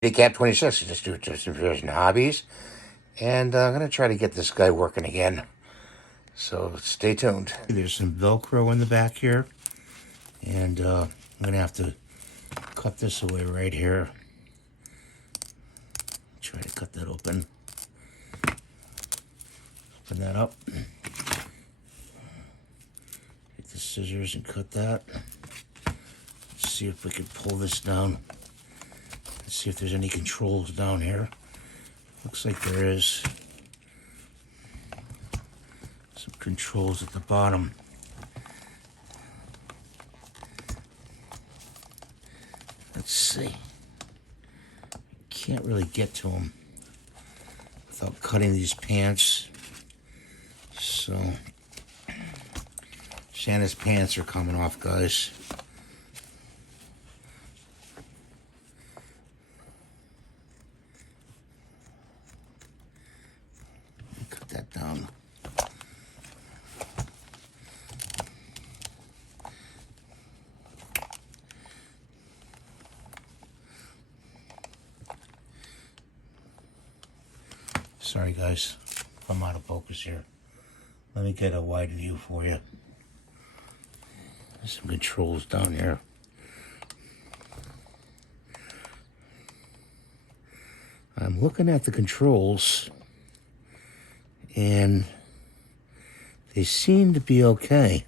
Camp 26, just do just repairs and hobbies. And I'm going to try to get this guy working again. So stay tuned. There's some Velcro in the back here. And I'm going to have to cut this away right here. Try to cut that open. Open that up. Take the scissors and cut that. Let's see if we can pull this down. Let's see if there's any controls down here. Looks like there is some controls at the bottom. Let's see. Can't really get to them without cutting these pants. So Santa's pants are coming off, guys. Cut that down. Sorry guys, I'm out of focus here. Let me get a wide view for you. There's some controls down here. I'm looking at the controls and they seem to be okay.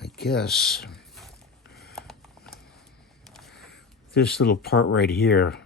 I guess this little part right here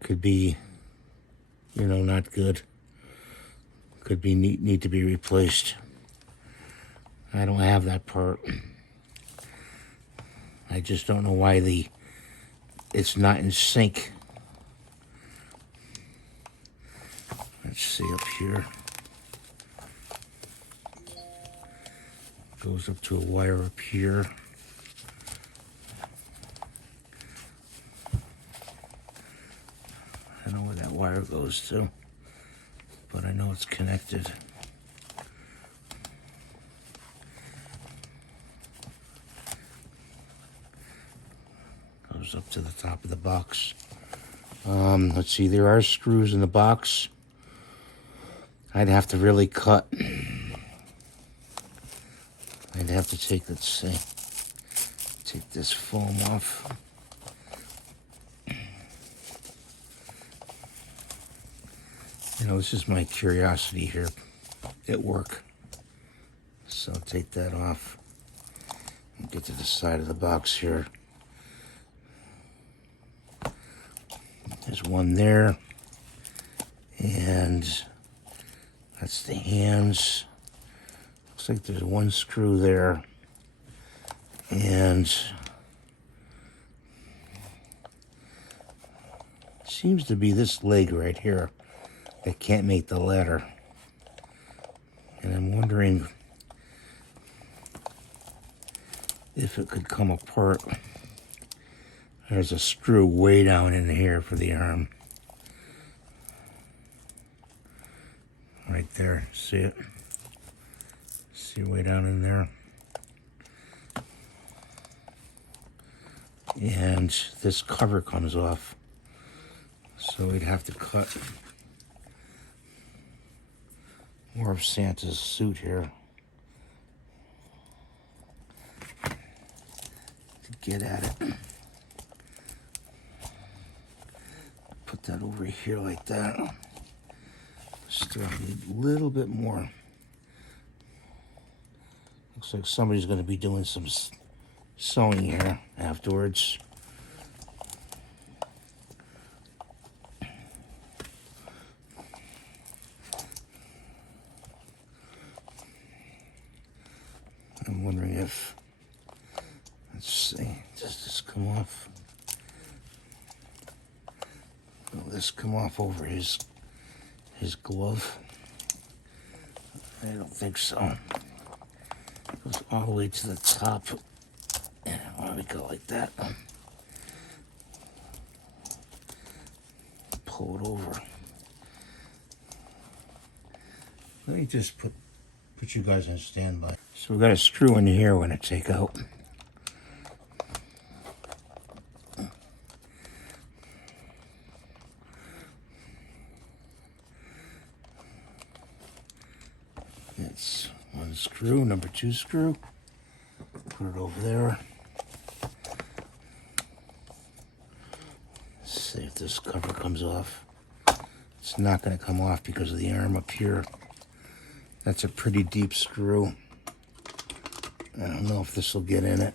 could be, not good. Could be need to be replaced. I don't have that part. I just don't know why it's not in sync. Let's see up here. Goes up to a wire up here. I don't know where that wire goes to, but I know it's connected. Goes up to the top of the box. Let's see, there are screws in the box. I'd have to really cut. I'd have to take, let's see, take this foam off. This is my curiosity here at work. So take that off and get to the side of the box here. There's one there. And that's the hands. Looks like there's one screw there. And seems to be this leg right here. I can't make the ladder. And I'm wondering if it could come apart. There's a screw way down in here for the arm. Right there, see it? See way down in there? And this cover comes off. So we'd have to cut more of Santa's suit here to get at it. Put that over here like that. Still need a little bit more. Looks like somebody's going to be doing some sewing here afterwards. I'm wondering if, let's see, does this come off? Will this come off over his glove? I don't think so. Goes all the way to the top. And why we go like that? Pull it over. Let me just put you guys on standby. So we got a screw in here we're going to take out. screw, number 2 screw. Put it over there. Let's see if this cover comes off. It's not going to come off because of the arm up here. That's a pretty deep screw. I don't know if this will get in it.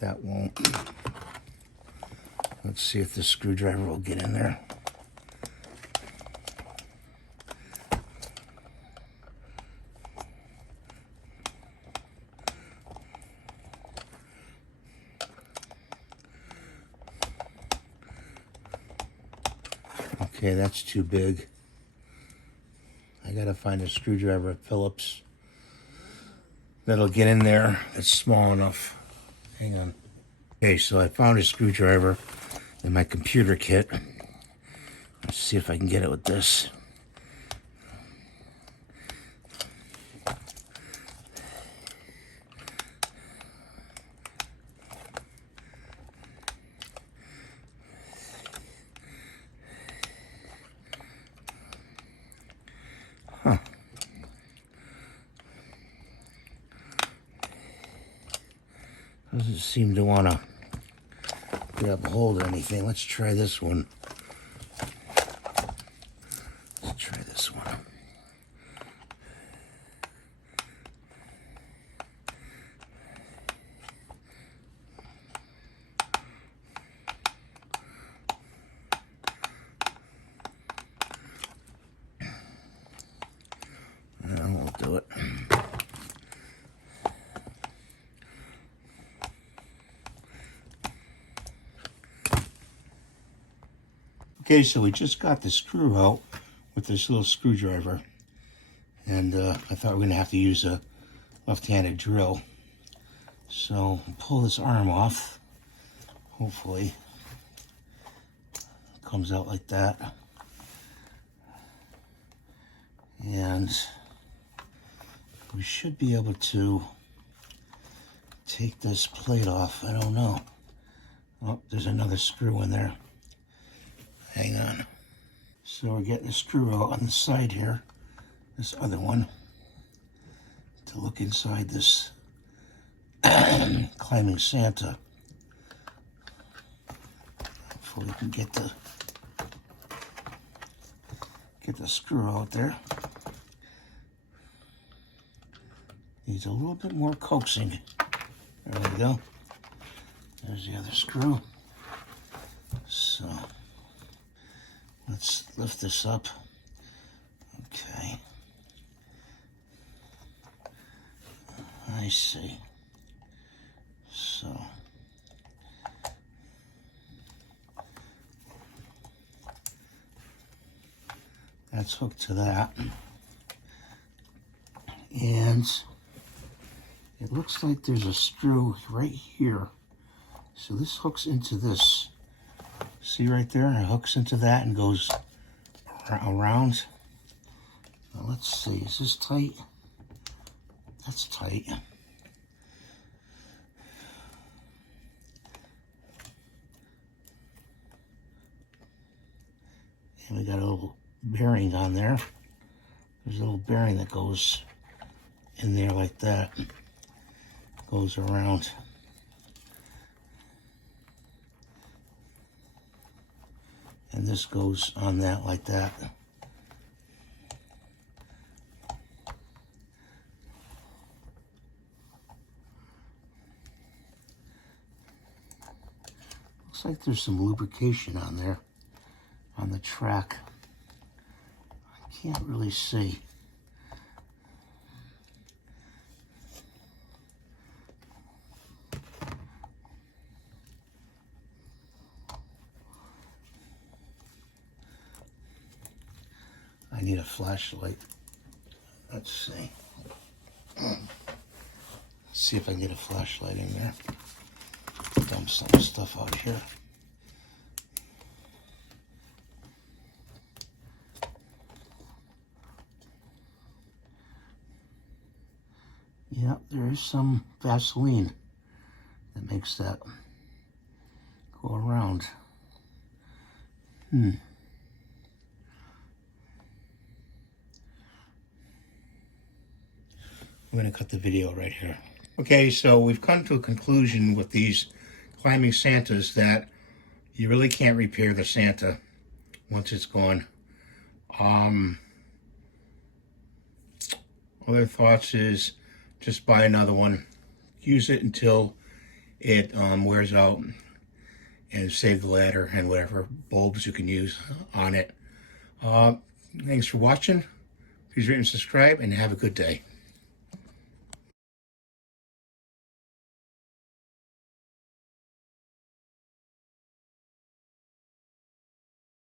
That won't. Let's see if the screwdriver will get in there. Okay, that's too big. I gotta find a screwdriver at Phillips that'll get in there. That's small enough. Hang on. Okay, so I found a screwdriver in my computer kit. Let's see if I can get it with this. Huh. Doesn't seem to want to grab a hold of anything. Let's try this one. Let's try this one. That won't do it. Okay, so we just got the screw out with this little screwdriver, and I thought we were going to have to use a left-handed drill. So pull this arm off. Hopefully it comes out like that. And we should be able to take this plate off. I don't know. Oh, there's another screw in there. Hang on. So we're getting the screw out on the side here, this other one, to look inside this Climbing Santa. Hopefully we can get the screw out there. Needs a little bit more coaxing. There we go. There's the other screw. So let's lift this up. Okay. I see. So that's hooked to that. And it looks like there's a screw right here. So this hooks into this. See right there? It hooks into that and goes around. Now let's see, is this tight? That's tight. And we got a little bearing on there. There's a little bearing that goes in there like that. Goes around. And this goes on that like that. Looks like there's some lubrication on there, on the track. I can't really see. I need a flashlight. Let's see. Let's see if I can get a flashlight in there. Dump some stuff out here. Yep, there is some Vaseline that makes that go around. I'm going to cut the video right here. Okay, so we've come to a conclusion with these climbing Santas that you really can't repair the Santa once it's gone. Other thoughts is just buy another one. Use it until it wears out, and save the ladder and whatever bulbs you can use on it. Thanks for watching. Please rate and subscribe, and have a good day.